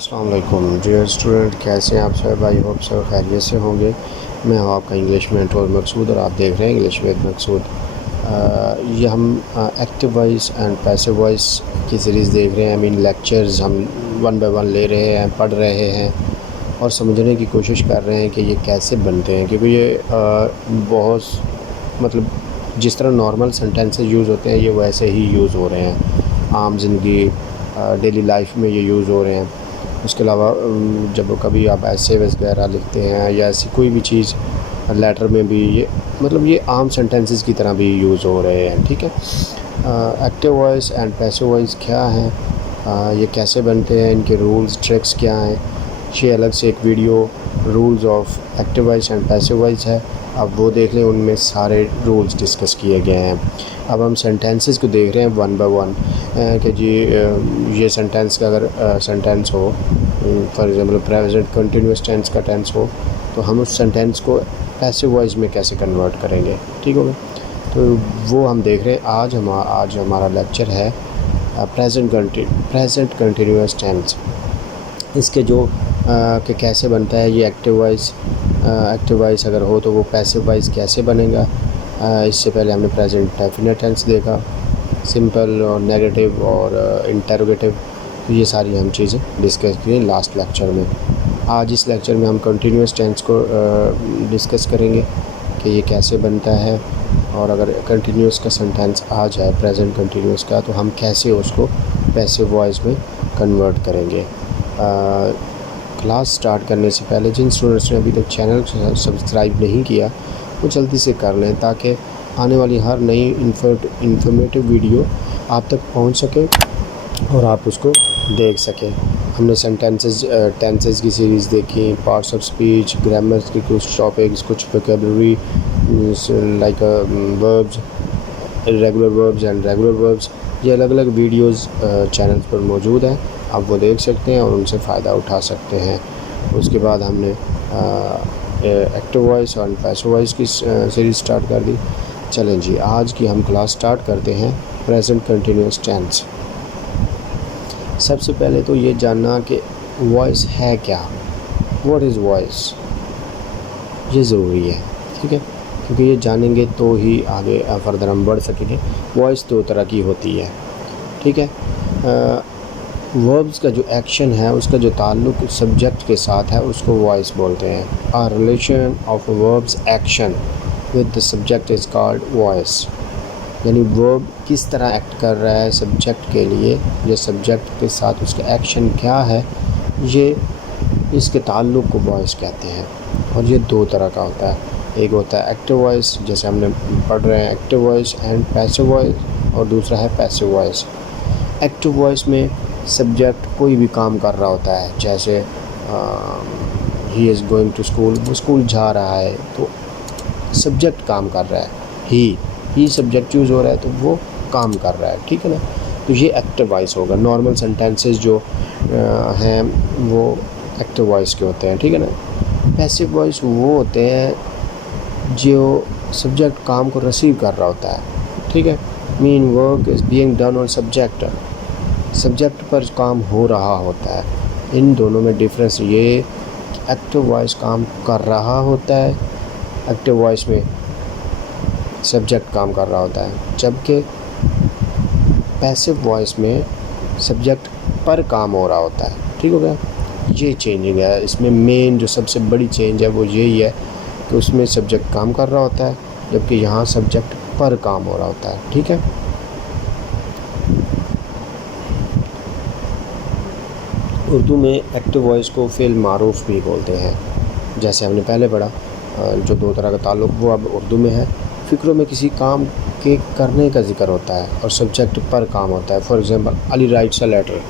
अस्सलाम वालेकुम dear student, कैसे हैं आप सब? आई होप सब खैरियत से होंगे। मैं हूं आपका इंग्लिश मेंटर मकसूद और आप देख रहे हैं इंग्लिश विद मकसूद। ये हम active voice and passive voice की सीरीज़ देख रहे हैं। आई मीन लेक्चर्स हम वन बाय वन ले रहे हैं, पढ़ रहे हैं और समझने की कोशिश कर रहे हैं कि ये कैसे बनते हैं, क्योंकि ये बहुत मतलब जिस तरह नॉर्मल सेंटेंसेस यूज़ होते हैं ये वैसे ही यूज़ हो रहे हैं आम ज़िंदगी, डेली लाइफ में ये यूज़ हो रहे हैं। उसके अलावा जब कभी आप ऐसे वगैरह लिखते हैं या ऐसी कोई भी चीज़ लेटर में भी ये मतलब ये आम सेंटेंसेस की तरह भी यूज़ हो रहे हैं। ठीक है। Active voice and passive voice क्या हैं, ये कैसे बनते हैं, इनके रूल्स ट्रिक्स क्या हैं, ये अलग से एक video rules of active voice and passive voice है, अब वो देख लें। उनमें सारे रूल्स डिस्कस किए गए हैं। अब हम सेंटेंसेस को देख रहे हैं वन बाय वन कि जी ये सेंटेंस का अगर सेंटेंस हो, for example present continuous tense का टेंस हो, तो हम उस सेंटेंस को पैसिव वॉइस में कैसे कन्वर्ट करेंगे। ठीक हो गया, तो वो हम देख रहे हैं। आज हमारा लेक्चर है प्रेजेंट कंटिन्यूअस टेंस। इसके जो कि कैसे बनता है ये एक्टिव वॉइस अगर हो तो वो पैसिव वॉइस कैसे बनेगा। इससे पहले हमने प्रेजेंट डेफिनेट टेंस देखा, सिंपल और नेगेटिव और इंटरोगेटिव, तो ये सारी हम चीज़ें डिस्कस की लास्ट लेक्चर में। आज इस लेक्चर में हम कंटिन्यूअस टेंस को डिस्कस करेंगे कि ये कैसे बनता है, और अगर कंटिन्यूअस का सेंटेंस आ जाए प्रेजेंट कंटिन्यूअस का तो हम कैसे उसको पैसिव वॉइस में कन्वर्ट करेंगे। क्लास स्टार्ट करने से पहले जिन स्टूडेंट्स ने अभी तक चैनल सब्सक्राइब नहीं किया वो जल्दी से कर लें, ताकि आने वाली हर नई इंफॉर्मेटिव वीडियो आप तक पहुंच सके और आप उसको देख सकें। हमने टेंसेस की सीरीज़ देखी, पार्ट्स ऑफ स्पीच, ग्रामर के कुछ टॉपिक्स, कुछ vocabulary like verbs, irregular verbs and regular verbs, ये अलग अलग वीडियोस चैनल पर मौजूद हैं, आप वो देख सकते हैं और उनसे फ़ायदा उठा सकते हैं। उसके बाद हमने एक्टिव वॉइस और पैसिव वॉइस की सीरीज़ स्टार्ट कर दी। चलें जी, आज की हम क्लास स्टार्ट करते हैं प्रेजेंट कंटिन्यूअस टेंस। सबसे पहले तो ये जानना कि वॉइस है क्या, व्हाट इज़ वॉइस, ये ज़रूरी है। ठीक है, क्योंकि ये जानेंगे तो ही आगे फर्दर हम बढ़ सकेंगे। वॉइस दो तरह की होती है। ठीक है, वर्ब्स का जो एक्शन है उसका जो ताल्लुक सब्जेक्ट के साथ है उसको वॉइस बोलते हैं। A relation of verbs action with the subject is called voice. यानी वर्ब किस तरह एक्ट कर रहा है सब्जेक्ट के लिए, या सब्जेक्ट के साथ उसका एक्शन क्या है, ये इसके ताल्लुक को वॉइस कहते हैं। और ये दो तरह का होता है, एक होता है एक्टिव वॉइस जैसे हमने पढ़ रहे हैं active voice and passive voice, और दूसरा है पैसिव वॉइस। एक्टिव वॉइस में सब्जेक्ट कोई भी काम कर रहा होता है, जैसे he is going to school, वो स्कूल जा रहा है तो सब्जेक्ट काम कर रहा है, ही सब्जेक्ट यूज़ हो रहा है तो वो काम कर रहा है। ठीक है ना, तो ये एक्टिव वॉइस होगा। नॉर्मल सेंटेंसेस जो हैं वो एक्टिव वॉइस के होते हैं। ठीक है ना। पैसिव वॉइस वो होते हैं जो सब्जेक्ट काम को रिसीव कर रहा होता है। ठीक है, mean work is being done on subject पर काम हो रहा होता है। इन दोनों में डिफरेंस ये, एक्टिव वॉइस काम कर रहा होता है, एक्टिव वॉइस में सब्जेक्ट काम कर रहा होता है, जबकि पैसिव वॉइस में सब्जेक्ट पर काम हो रहा होता है। ठीक हो गया, ये चेंजिंग है। इसमें मेन जो सबसे बड़ी चेंज है वो यही है कि उसमें सब्जेक्ट काम कर रहा होता है, जबकि यहाँ सब्जेक्ट पर काम हो रहा होता है। ठीक है, उर्दू में एक्टिव वॉइस को फ़िल मारूफ भी बोलते हैं। जैसे हमने पहले पढ़ा, जो दो तरह का ताल्लुक़ वो अब उर्दू में है। फ़िक्रों में किसी काम के करने का जिक्र होता है और सब्जेक्ट पर काम होता है। For example, Ali writes a letter,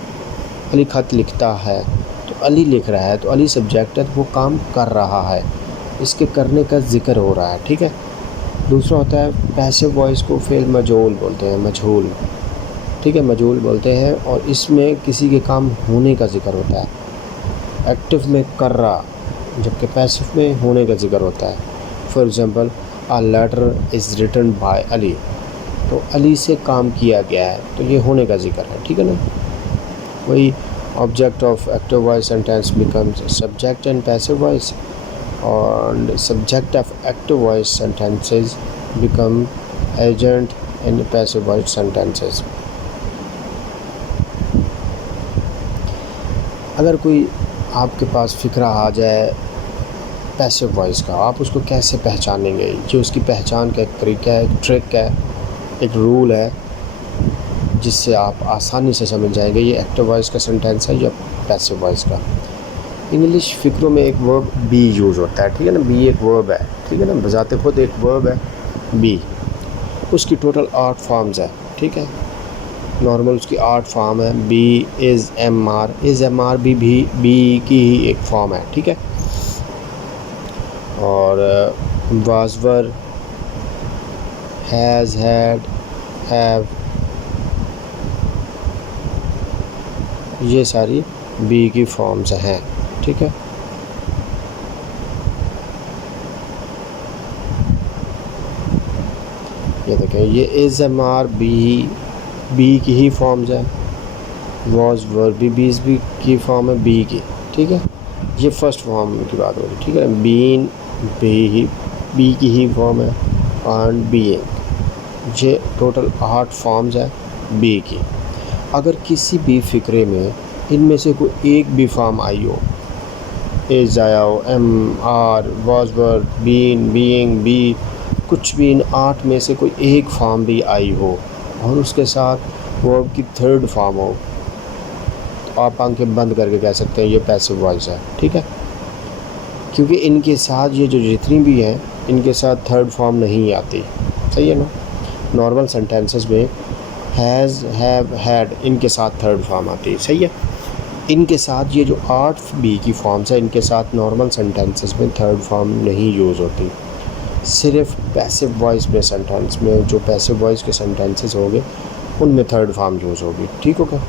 Ali ख़त लिखता है, तो अली लिख रहा है तो अली सब्जेक्ट है तो वो काम कर रहा है, इसके करने का जिक्र हो रहा है। ठीक है। दूसरा होता है पैसिव वॉइस को फ़िल मजहूल बोलते हैं, मजहूल। ठीक है, मजहूल बोलते हैं, और इसमें किसी के काम होने का जिक्र होता है। एक्टिव में कर रहा, जबकि पैसिव में होने का जिक्र होता है। For example, a letter is written by Ali, तो अली से काम किया गया है तो ये होने का जिक्र है। ठीक है ना। वही Object of active voice sentence becomes subject in passive voice, and subject of active voice sentences become agent in passive voice sentences. अगर कोई आपके पास फ़िक्रा आ जाए पैसिव वॉइस का, आप उसको कैसे पहचानेंगे? जो उसकी पहचान का एक तरीका है, एक ट्रिक है, एक रूल है, जिससे आप आसानी से समझ जाएंगे ये एक्टिव वॉइस का सेंटेंस है या पैसिव वॉइस का। इंग्लिश फ़िक्रों में एक वर्ब बी यूज़ होता है, ठीक है ना। बी एक वर्ब है, ठीक है ना, बजाते खुद एक वर्ब है बी। उसकी टोटल 8 फॉर्म्स है, ठीक है। नॉर्मल उसकी 8 फॉर्म है। बी, इज़, एम आर भी बी की ही एक फॉर्म है, ठीक है। और was, were, has, had, have, ये सारी बी की फॉर्म्स हैं, ठीक है। ये देखें, ये इज़, एम आर बी की ही फॉर्म्स है। वॉज, वर भी बी की फॉर्म है बी की, ठीक है। ये फर्स्ट फॉर्म की बात हो रही, ठीक है। बीन बी की ही फॉर्म है, एंड बीइंग, ये टोटल 8 फॉर्म्स है बी की। अगर किसी भी फ़िक्रे में इनमें से कोई एक भी फॉर्म आई हो, इज़ आया हो, am, are, was, were, been, being, be, कुछ भी इन 8 में से कोई एक फॉर्म भी आई हो और उसके साथ वर्ब की थर्ड फॉर्म हो, तो आप आंखें बंद करके कह सकते हैं ये पैसिव वॉइस है, ठीक है। क्योंकि इनके साथ ये जो जितनी भी हैं इनके साथ थर्ड फॉर्म नहीं आती, सही है ना। नॉर्मल सेंटेंसेस में हैज़, हैव, हैड, इनके साथ थर्ड फॉर्म आती है, सही है। इनके साथ ये जो 8 बी की फॉर्म्स है, इनके साथ नॉर्मल सेंटेंसेस में थर्ड फॉर्म नहीं यूज़ होती। सिर्फ पैसिव वॉइस में सेंटेंस में जो पैसिव वॉइस के सेंटेंसेस होंगे उनमें थर्ड फॉर्म यूज़ होगी, ठीक होगा।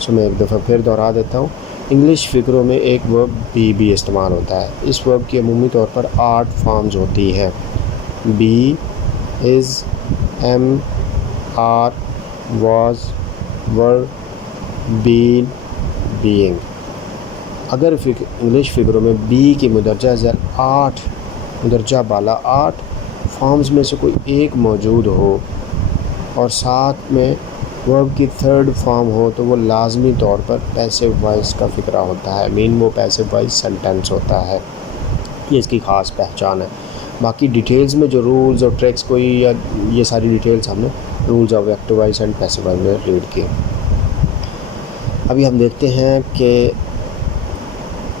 सो मैं एक दफ़ा फिर दोहरा देता हूँ। इंग्लिश फ़िक्रों में एक वर्ब बी इस्तेमाल होता है। इस वर्ब की अमूमी तौर पर 8 फॉर्म्स होती हैं। Be, is, am, are, was, were, been, being. अगर इंग्लिश फ़िक्रों में बी की मुदर्जा ज़ैल 8 मुदर्जा बाला 8 फॉर्म्स में से कोई एक मौजूद हो और साथ में वर्ब की थर्ड फॉर्म हो, तो वो लाजमी तौर पर पैसिव वॉइस का फ़िक्रा होता है। मीन वो पैसिव वॉइस सेंटेंस होता है। ये इसकी ख़ास पहचान है। बाकी डिटेल्स में जो रूल्स और ट्रिक्स कोई या ये सारी डिटेल्स हमने rules of active voice and passive voice में रीड किए। अभी हम देखते हैं कि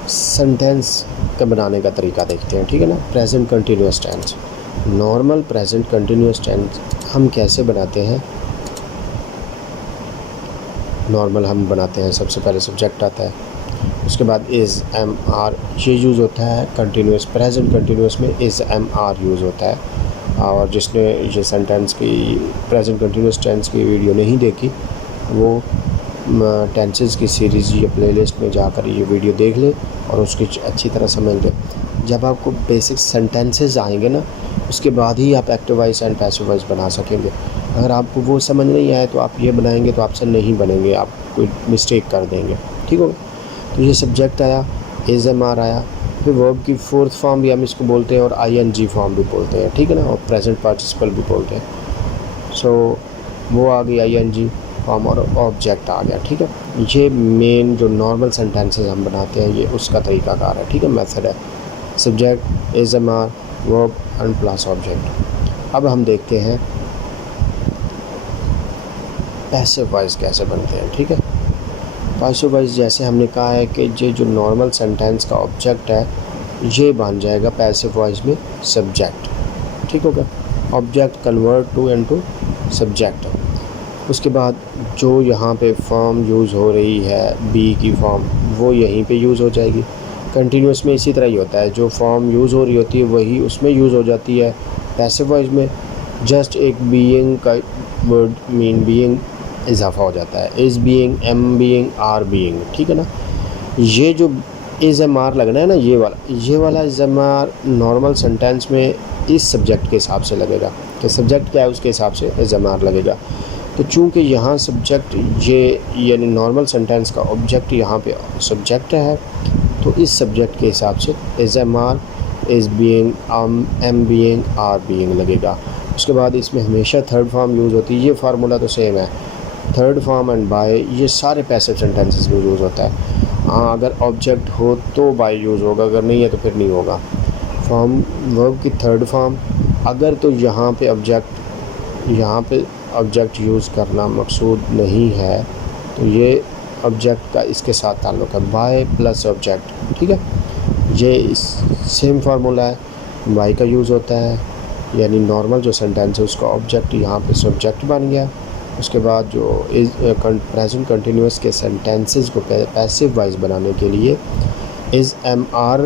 सेंटेंस का बनाने का तरीका देखते हैं, ठीक है ना। Present continuous tense, normal present continuous tense हम कैसे बनाते हैं? नॉर्मल हम बनाते हैं, सबसे पहले सब्जेक्ट आता है, उसके बाद इज़, एम, आर, ये यूज़ होता है। कंटिन्यूस प्रेजेंट कंटिन्यूस में इज़, एम, आर यूज़ होता है। और जिसने ये सेंटेंस की प्रेजेंट कंटिन्यूस टेंस की वीडियो नहीं देखी वो टेंसेस की सीरीज़ या प्लेलिस्ट में जाकर ये वीडियो देख ले और उसकी अच्छी तरह समझ ले। जब आपको बेसिक सेंटेंसेस आएंगे ना, उसके बाद ही आप active voice and passive voice बना सकेंगे। अगर आपको वो समझ नहीं आए तो आप ये बनाएंगे तो आपसे नहीं बनेंगे, आप कोई मिस्टेक कर देंगे, ठीक होगा। तो ये सब्जेक्ट आया, इज़, एम, आर आया, फिर वर्ब की फोर्थ फॉर्म भी हम इसको बोलते हैं और आईएनजी फॉर्म भी बोलते हैं, ठीक है ना, और प्रेजेंट पार्टिसिपल भी बोलते हैं। सो वो आ गई आईएनजी फॉर्म और ऑब्जेक्ट आ गया, ठीक है। ये मेन जो नॉर्मल सेंटेंसेस हम बनाते हैं ये उसका तरीक़ाकार है, ठीक है, मेथड है। Subject, is, am, are, verb and plus object. अब हम देखते हैं पैसिव वॉइस कैसे बनते हैं, ठीक है। पैसिव वॉइस जैसे हमने कहा है कि ये जो नॉर्मल सेंटेंस का ऑब्जेक्ट है ये बन जाएगा पैसिव वॉइस में सब्जेक्ट, ठीक होगा। Object convert to into subject. उसके बाद जो यहाँ पे फॉर्म यूज़ हो रही है बी की फॉर्म, वो यहीं पे यूज़ हो जाएगी। कंटिन्यूस में इसी तरह ही होता है, जो फॉर्म यूज़ हो रही होती है वही उसमें यूज़ हो जाती है। पैसिव वॉइस में जस्ट एक बीइंग का वर्ड मीन बीइंग इजाफा हो जाता है, is being, am being, are being, ठीक है ना। ये जो इज़, एम, आर लगना है ना, ये वाला is, am, are normal sentence में इस सब्जेक्ट के हिसाब से लगेगा कि सब्जेक्ट क्या है उसके हिसाब से इज़, एम, आर लगेगा। तो चूँकि यहाँ सब्जेक्ट ये यानी नॉर्मल सेंटेंस का ऑब्जेक्ट यहाँ पे सब्जेक्ट है, तो इस सब्जेक्ट के हिसाब से is am are, is being, am being, are being लगेगा। उसके बाद इसमें हमेशा थर्ड फॉर्म यूज़ होती है। ये फार्मूला तो सेम है, थर्ड फॉर्म एंड बाय ये सारे पैसिव सेंटेंसेस में यूज़ होता है। हाँ, अगर ऑब्जेक्ट हो तो बाय यूज़ होगा, अगर नहीं है तो फिर नहीं होगा। फॉर्म वर्ब की थर्ड फॉर्म, अगर तो यहाँ पे ऑब्जेक्ट यूज़ करना मकसूद नहीं है तो ये ऑब्जेक्ट का इसके साथ ताल्लुक़ है, बाय प्लस ऑब्जेक्ट, ठीक है। ये इस सेम फार्मूला है, बाय का यूज़ होता है, यानी नॉर्मल जो सेंटेंस है उसका ऑब्जेक्ट यहाँ पे सब्जेक्ट बन गया। उसके बाद जो इज़ प्रेजेंट कंटिन्यूअस के सेंटेंसेस को पैसिव वॉइस बनाने के लिए इज़ एम आर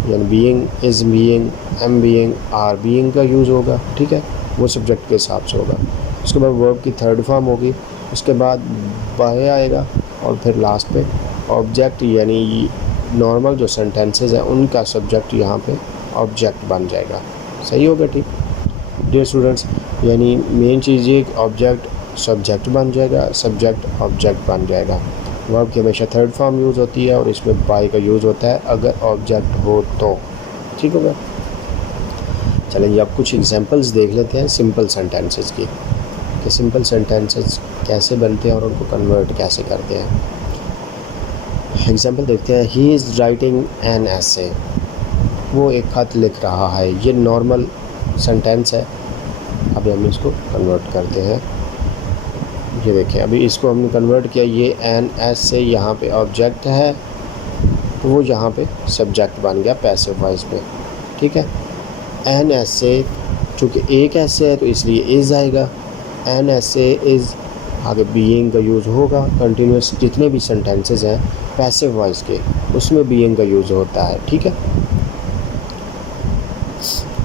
यानी being, is being, am being, are being का यूज़ होगा, ठीक है, वो सब्जेक्ट के हिसाब से होगा। उसके बाद वर्ब की थर्ड फॉर्म होगी, उसके बाद बाय आएगा और फिर लास्ट पे ऑब्जेक्ट यानी नॉर्मल जो सेंटेंसेस हैं उनका सब्जेक्ट यहाँ पे ऑब्जेक्ट बन जाएगा। सही होगा, ठीक। डियर स्टूडेंट्स, यानी मेन चीज़ ये ऑब्जेक्ट सब्जेक्ट बन जाएगा, सब्जेक्ट ऑब्जेक्ट बन जाएगा। वर्ब की हमेशा थर्ड फॉर्म यूज़ होती है और इसमें बाय का यूज़ होता है अगर ऑब्जेक्ट हो तो, ठीक होगा। चलिए अब कुछ एग्जांपल्स देख लेते हैं सिंपल सेंटेंसेस की, कि सिंपल सेंटेंसेस कैसे बनते हैं और उनको कन्वर्ट कैसे करते हैं। एग्जांपल देखते हैं। He is writing an essay, वो एक खत लिख रहा है। ये नॉर्मल सेंटेंस है, अभी हम इसको कन्वर्ट करते हैं। ये देखें, अभी इसको हमने कन्वर्ट किया, ये एन एस से यहाँ पे ऑब्जेक्ट है तो वो यहाँ पे सब्जेक्ट बन गया पैसिव वॉइस में, ठीक है। एन एस से चूँकि एक ऐसे है तो इसलिए इज़ आएगा, एन एस से इज़, आगे बीइंग का यूज़ होगा। कंटिन्यूस जितने भी सेंटेंसेस हैं पैसिव वॉइस के उसमें बीइंग का यूज़ होता है, ठीक है।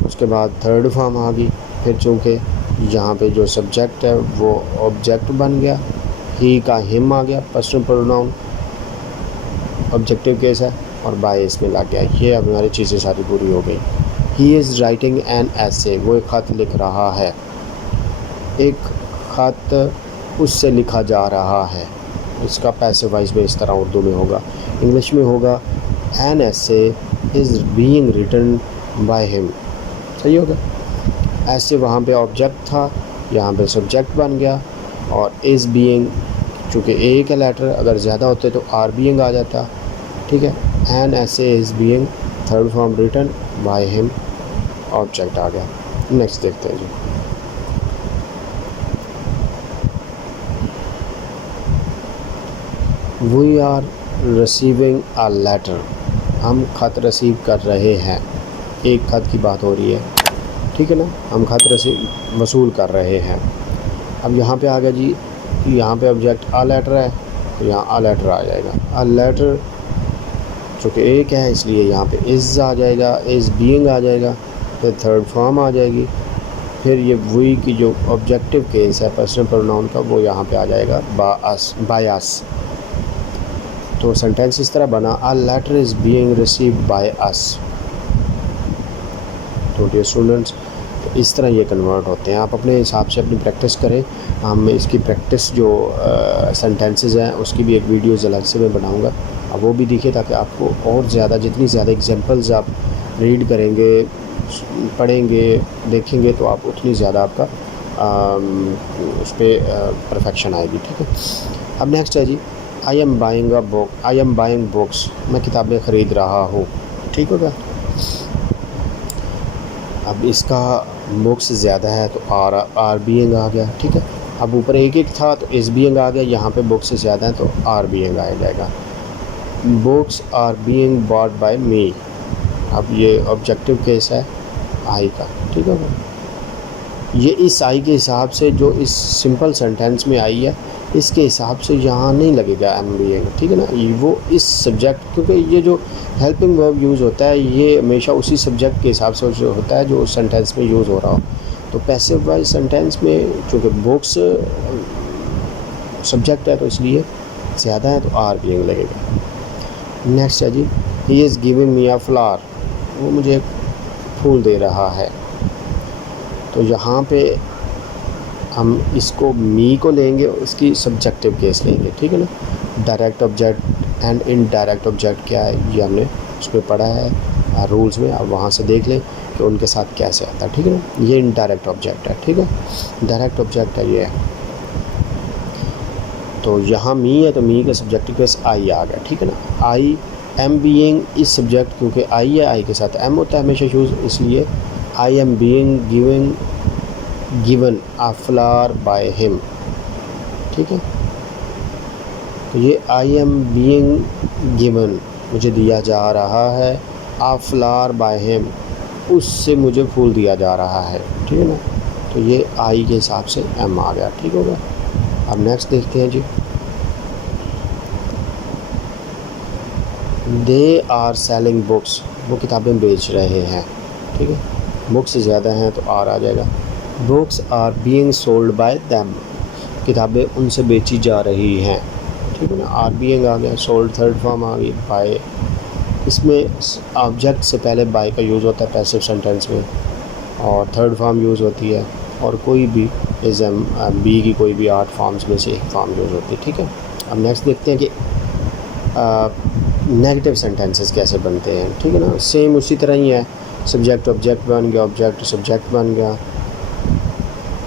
उसके बाद थर्ड फॉर्म आ गई, फिर चूँकि यहाँ पे जो सब्जेक्ट है वो ऑब्जेक्ट बन गया, ही का हिम आ गया, पर्सनल प्रोनाउन ऑब्जेक्टिव केस है और बाय इसमें लग गया। ये अब हमारी चीज़ें सारी पूरी हो गई। He is writing an essay, वो एक ख़त लिख रहा है, एक ख़त उससे लिखा जा रहा है। इसका पैसिव वॉइस में इस तरह उर्दू में होगा। इंग्लिश में होगा an essay is being written by him. सही होगा। ऐसे वहाँ पे ऑब्जेक्ट था, यहाँ पे सब्जेक्ट बन गया और इज़ बीइंग चूँकि एक है लेटर, अगर ज़्यादा होते तो आर बीइंग आ जाता, ठीक है। An essay is being third form written by him, object आ गया। नेक्स्ट देखते हैं जी। We are receiving a letter, हम ख़त रिसीव कर रहे हैं। एक ख़त की बात हो रही है, ठीक है ना, हम ख़त रिसीव वसूल कर रहे हैं। अब यहाँ पे आ गया जी, यहाँ पे ऑब्जेक्ट अ लेटर है तो यहाँ अ लेटर आ जाएगा। अ लेटर चूँकि एक है इसलिए यहाँ पे इज़ आ जाएगा, इज़ बीइंग आ जाएगा, फिर थर्ड फॉर्म आ जाएगी, फिर ये वी की जो ऑब्जेक्टिव केस है पर्सनल प्रोनाउन का वो यहाँ पे आ जाएगा बाय अस। तो सेंटेंस इस तरह बना, a letter is being received by us. तो डियर स्टूडेंट्स, तो इस तरह ये कन्वर्ट होते हैं। आप अपने हिसाब से अपनी प्रैक्टिस करें। हम इसकी प्रैक्टिस जो सेंटेंसेस हैं उसकी भी एक वीडियो अलग से मैं बनाऊंगा, अब वो भी दिखे ताकि आपको और ज़्यादा जितनी ज़्यादा एग्जांपल्स आप रीड करेंगे, पढ़ेंगे, देखेंगे तो आप उतनी ज़्यादा आपका उस पर परफेक्शन आएगी, ठीक है। अब नेक्स्ट है जी, I am buying a book, I am buying books, मैं किताबें ख़रीद रहा हूँ, ठीक होगा। अब इसका बुक्स ज़्यादा है तो आर बीइंग आ गया, ठीक है। अब ऊपर एक एक था तो इज़ बीइंग आ गया, यहाँ पे बुक्स ज़्यादा है तो आर बीइंग आ जाएगा। Books are being bought by me, अब ये ऑब्जेक्टिव केस है आई का, ठीक है। ये इस आई के हिसाब से जो इस सिंपल सेंटेंस में आई है इसके हिसाब से यहाँ नहीं लगेगा एम बीइंग, ठीक है ना। ये वो इस सब्जेक्ट, क्योंकि ये जो हेल्पिंग वर्ब यूज़ होता है ये हमेशा उसी सब्जेक्ट के हिसाब से जो होता है जो उस सेंटेंस में यूज़ हो रहा हो। तो पैसिव वॉइस सेंटेंस में चूँकि बुक्स सब्जेक्ट है तो इसलिए ज़्यादा है तो आर बीइंग लगेगा। नेक्स्ट है जी, he is giving me a flower, वो मुझे एक फूल दे रहा है। तो यहाँ पे हम इसको मी को लेंगे, उसकी सब्जेक्टिव केस लेंगे, ठीक है ना। Direct object and indirect object क्या है ये हमने उसमें पढ़ा है रूल्स में, अब वहाँ से देख लें कि उनके साथ कैसे आता है, ठीक है ना। ये इनडायरेक्ट ऑब्जेक्ट है, ठीक है। डायरेक्ट ऑब्जेक्ट है ये, तो यहाँ मी है तो मी का सब्जेक्टिव केस आई आ गया, ठीक है ना। आई एम बीइंग इस सब्जेक्ट, क्योंकि आई है आई के साथ एम होता है हमेशा यूज़, इसलिए I am being given a flower by him, ठीक है। तो ये आई एम बीइंग गिवन, मुझे दिया जा रहा है, अ फ्लावर बाय हिम, उससे मुझे फूल दिया जा रहा है, ठीक है ना। तो ये आई के हिसाब से एम आ गया, ठीक हो गया। अब नेक्स्ट देखते हैं जी। दे आर सेलिंग बुक्स, वो किताबें बेच रहे हैं, ठीक है। बुक्स ज़्यादा हैं तो आर आ जाएगा। Books are being sold by them, किताबें उनसे बेची जा रही हैं, ठीक है ना। आर बीइंग आ गया, सोल्ड थर्ड फॉर्म आ गई, बाय, इसमें ऑब्जेक्ट से पहले बाय का यूज़ होता है पैसिव सेंटेंस में, और थर्ड फॉर्म यूज़ होती है, और कोई भी इज़म बी की कोई भी 8 फॉर्म्स में से एक फॉर्म यूज़ होती है, ठीक है। अब नेक्स्ट देखते हैं कि नेगेटिव सेंटेंसेस कैसे बनते हैं, ठीक है ना। सेम उसी तरह ही है, सब्जेक्ट ऑब्जेक्ट बन गया, ऑब्जेक्ट सब्जेक्ट बन गया।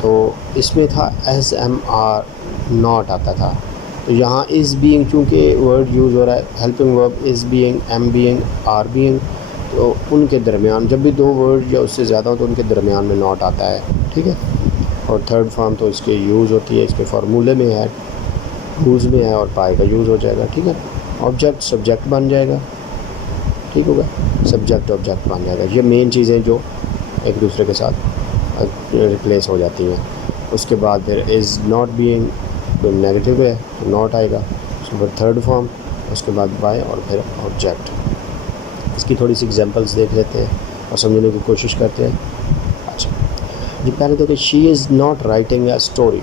तो इसमें था एस एम आर नॉट आता था, तो यहाँ इज़ बीइंग चूँकि वर्ड यूज़ हो रहा है, helping verb is being, am being, are being, तो उनके दरमियान जब भी दो वर्ड या उससे ज़्यादा हो तो उनके दरमियान में नॉट आता है, ठीक है। और थर्ड फॉर्म तो इसके यूज़ होती है, इसके फार्मूले में है, रूल्स में है, और बाय का यूज़ हो जाएगा, ठीक है। ऑब्जेक्ट सब्जेक्ट बन जाएगा, ठीक होगा, सब्जेक्ट ऑब्जेक्ट बन जाएगा। ये मेन चीज़ें जो एक दूसरे के साथ रिप्लेस हो जाती हैं। उसके बाद फिर इज़ नॉट बीइंग, तो नेगेटिव है तो नॉट आएगा, उसके बाद थर्ड फॉर्म, उसके बाद बाय, और फिर ऑब्जेक्ट। इसकी थोड़ी सी एग्जांपल्स देख लेते हैं और समझने की कोशिश करते हैं। अच्छा जी, पहले देखिए, she is not writing a story,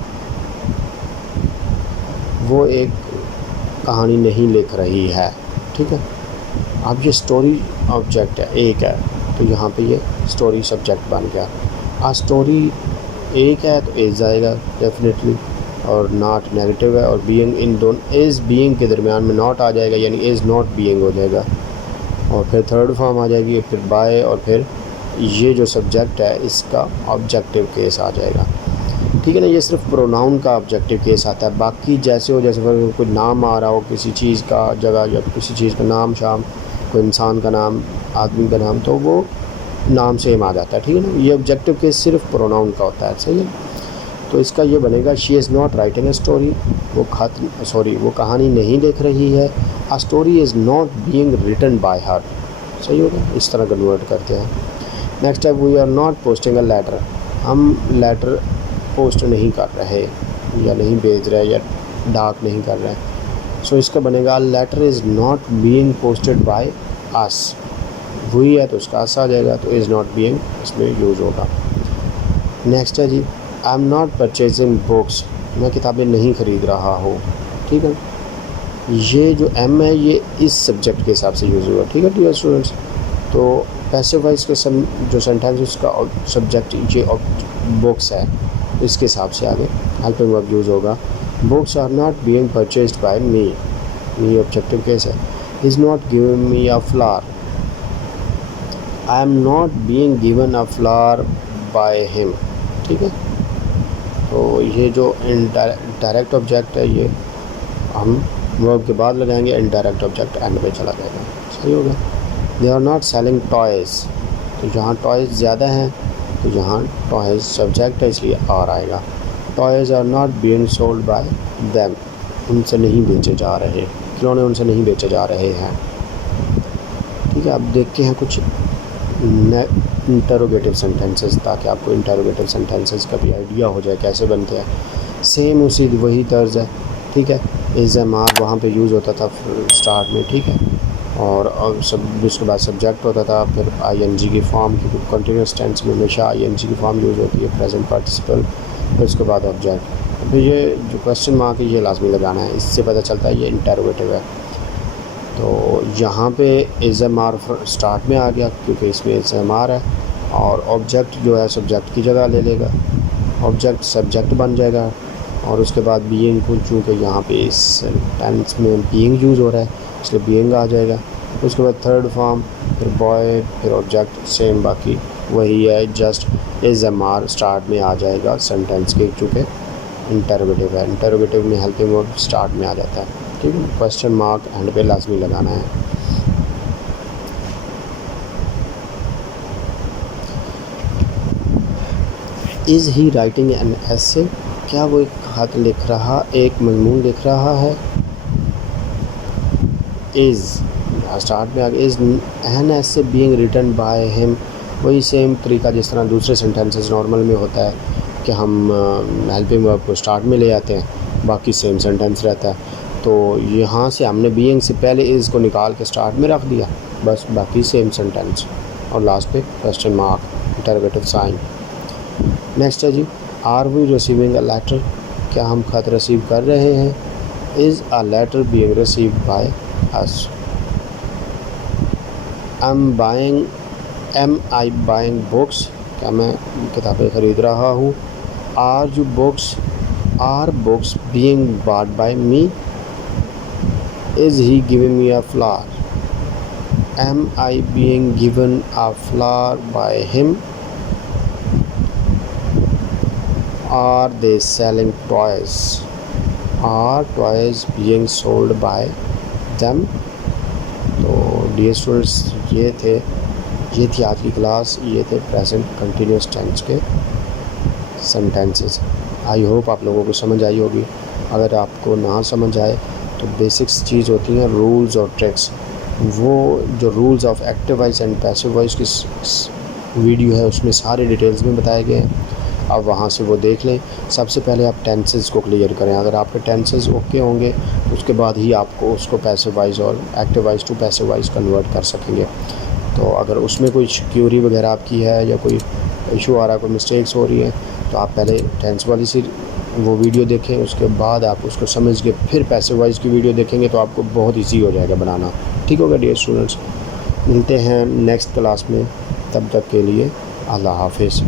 वो एक कहानी नहीं लिख रही है, ठीक है। अब ये स्टोरी ऑब्जेक्ट है, एक है, तो यहाँ पे ये स्टोरी सब्जेक्ट बन गया। आ स्टोरी एक है तो इज़ आएगा डेफिनेटली, और नॉट नेगेटिव है, और बीइंग, इन दोनों इज़ बीइंग के दरमियान में नॉट आ जाएगा, यानी इज़ नॉट बीइंग हो जाएगा, और फिर थर्ड फॉर्म आ जाएगी, फिर बाय, और फिर ये जो सब्जेक्ट है इसका ऑब्जेक्टिव केस आ जाएगा, ठीक है ना। ये सिर्फ प्रोनाउन का ऑब्जेक्टिव केस आता है, बाकी जैसे हो, जैसे कोई नाम आ रहा हो किसी चीज़ का जगह, या किसी चीज़ का नाम शाम, कोई इंसान का नाम, आदमी का नाम, तो वो नाम सेम आ जाता है, ठीक है ना। ये ऑब्जेक्टिव केस सिर्फ प्रोनाउन का होता है, सही है। तो इसका ये बनेगा, she is not writing a story, वो कहानी नहीं लिख रही है। A story is not being written by her, सही होगा, इस तरह कन्वर्ट करते हैं। नेक्स्ट है, we are not posting a letter, हम लेटर पोस्ट नहीं कर रहे, या नहीं भेज रहे, या डाक नहीं कर रहे। सो इसका बनेगा, letter is not being posted by us, वही है तो उसका अस आ जाएगा, तो इज़ नॉट बीइंग इसमें यूज़ होगा। नेक्स्ट है जी, I am not purchasing books, मैं किताबें नहीं ख़रीद रहा हूँ, ठीक है। ये जो एम है ये इस सब्जेक्ट के हिसाब से यूज़ हुआ, ठीक है डियर स्टूडेंट्स। तो पैसिव वॉइस के जो सेंटेंस उसका सब्जेक्ट ये बुक्स है, इसके हिसाब से आगे हेल्पिंग वर्ब यूज़ होगा। Books are not being purchased by me, me objective case है। Is not giving me a flower, I am not being given a flower by him, ठीक है। तो ये जो डायरेक्ट ऑब्जेक्ट है ये हम वर्ब के बाद लगाएंगे, इनडायरेक्ट ऑब्जेक्ट एंड पे चला जाएगा, सही होगा। They are not selling toys, तो जहाँ टॉयज़ ज़्यादा हैं तो यहाँ टॉयज़ सब्जेक्ट है इसलिए आर आएगा। Toys are not being sold by them, उनसे नहीं बेचे जा रहे, खिलौने उनसे नहीं बेचे जा रहे हैं, ठीक है। अब देखते हैं कुछ इंटरोगेटिव सेंटेंसेस, ताकि आपको इंटरोगेटिव सेंटेंसेस का भी आइडिया हो जाए कैसे बनते हैं। सेम उसी वही तर्ज है, ठीक है। इज़ एम आर वहाँ पे यूज़ होता था स्टार्ट में, ठीक है, और सब उसके बाद सब्जेक्ट होता था, फिर आईएनजी की फॉर्म, की कंटिन्यूस टेंस में हमेशा आईएनजी की फॉर्म यूज़ होती है, प्रेजेंट पार्टिसिपल, फिर उसके बाद ऑब्जेक्ट। फिर ये जो क्वेश्चन मार्क है ये लाजमी लगाना है, इससे पता चलता है ये इंटरोगेटिव है। तो यहाँ पे इज़ एम आर स्टार्ट में आ गया क्योंकि इसमें इज़ एम आर है, और ऑब्जेक्ट जो है सब्जेक्ट की जगह ले लेगा, ऑब्जेक्ट सब्जेक्ट बन जाएगा और उसके बाद बीइंग को, चूँकि यहाँ पे इस टेंस में बीइंग यूज़ हो रहा है इसलिए बीइंग आ जाएगा। उसके बाद थर्ड फॉर्म, फिर बॉय, फिर ऑब्जेक्ट, सेम बाकी वही है, just is am are start में आ जाएगा सेंटेंस के, चूँकि इंटरोगेटिव है। इंटरोगेटिव में हेल्पिंग वर्ब स्टार्ट में आ जाता है, ठीक है। क्वेश्चन मार्क एंड पे लाजमी लगाना है। Is he writing an essay, क्या वो एक खत लिख रहा, एक मजमून लिख रहा है। इज़ स्टार्ट में आ गया, is an essay being written by him, वही सेम तरीका जिस तरह दूसरे सेंटेंसेस नॉर्मल में होता है कि हम हेल्पिंग वर्ब को स्टार्ट में ले आते हैं, बाकी सेम सेंटेंस रहता है। तो यहाँ से हमने बीइंग से पहले इज़ को निकाल के स्टार्ट में रख दिया, बस बाकी सेम सेंटेंस, और लास्ट पे question mark interrogative sign. Next है जी, are we receiving a letter, क्या हम खत रिसीव कर रहे हैं। Is a letter being received by us. Am I buying books, क्या मैं किताबें ख़रीद रहा हूँ। Are books being bought by me. Is he giving me a flower. Am I being given a flower by him. Are they selling toys. Are toys being sold by them. तो dear students, ये थी आज की class, ये थे present continuous tense के sentences. I hope आप लोगों को समझ आई होगी। अगर आपको ना समझ आए तो बेसिक्स चीज़ होती हैं रूल्स और ट्रिक्स, वो जो rules of active voice and passive voice की वीडियो है उसमें सारे डिटेल्स में बताए गए हैं, आप वहाँ से वो देख लें। सबसे पहले आप टेंसेस को क्लियर करें, अगर आपके टेंसेस ओके होंगे उसके बाद ही आपको उसको पैसिव वॉइस और active voice to passive voice convert कर सकेंगे। तो अगर उसमें कोई क्यूरी वगैरह आपकी है या कोई इशू आ रहा है, कोई मिस्टेक्स हो रही है, तो आप पहले टेंस वाली सी वो वीडियो देखें, उसके बाद आप उसको समझ के फिर पैसिव वॉइस की वीडियो देखेंगे तो आपको बहुत ईजी हो जाएगा बनाना। ठीक होगा डियर स्टूडेंट्स, मिलते हैं नेक्स्ट क्लास में, तब तक के लिए अल्लाह हाफिज़।